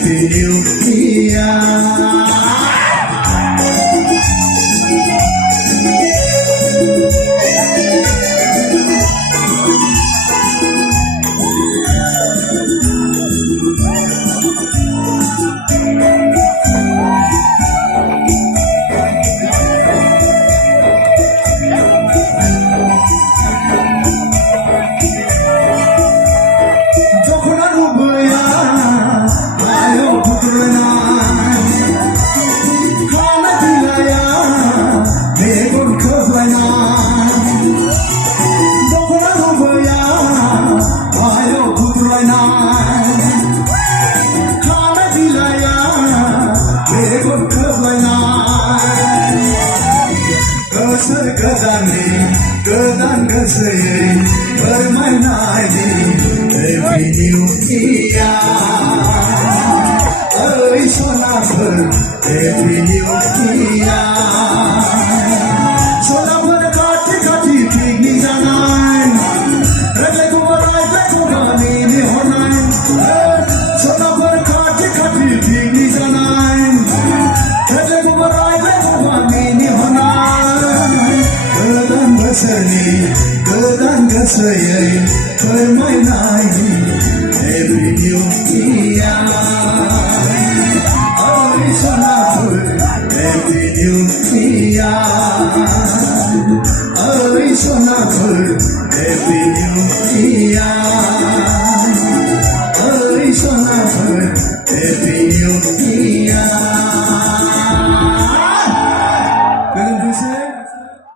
Happy New Year. Kedan keseye bermainai Happy New Year. Oi Sonafwr, Happy New Year. Sonafwr Khathi Khathi picnic janai. Rajai kumarai kumani ni honai. Sonafwr Khathi Khathi picnic janai. Rajai kumarai kumani ni honai. Kedan keseye bermainai Happy New Year. Oi Sonafwr, Happy New Year. Oi Sonafwr, Happy